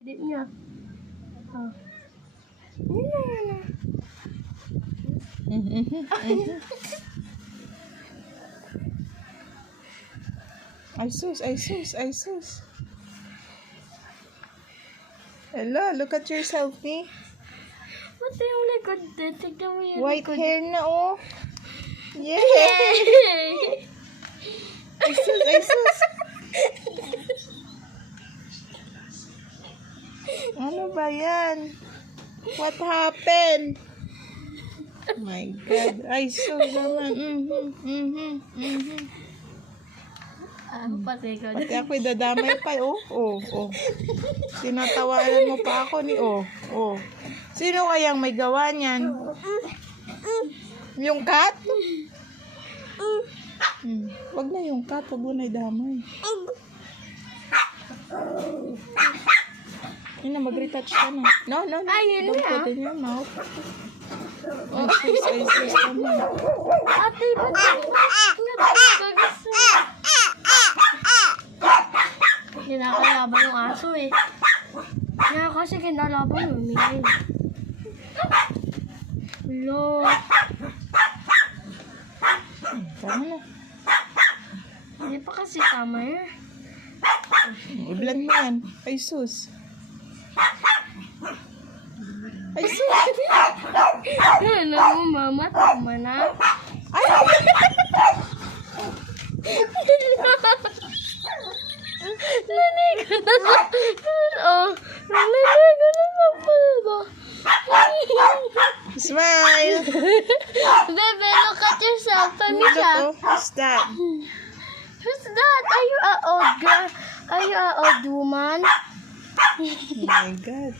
Di niya. Oh. Yun na. Ay sus. Hello, look at your selfie. Pati yung likod din. Tignan mo yung White likod. hair na, oh. Yay! Yay! Ay sus. Ano ba yan? What happened? Oh my God. Ay sus naman. Pati ko. Pati ako'y dadamay pa, oh. Tinatawanan mo pa ako ni, oh. Sino kayang may gawa niyan? Yung cat? Wag na yung cat, wag mo na idamay. Yun na, mag-retouch ka na. No. Ayun Don't na. put in your mouth. Ay sus naman. Ate, ba't kinakalaban yung aso eh. Kaya kasi kinalaban yung Miguel. Hello. Tama na. Hindi pa kasi tama yun. I-blend mo yan. Ay sus. Alam mo, mama, tama na. Ay! Nanigo na sa... Oh, nanigo na sa pala. Smile! Bebe, look at yourself. Pamisa. Who's that? Who's that? Are you a old girl? Are you a old woman? Oh my God.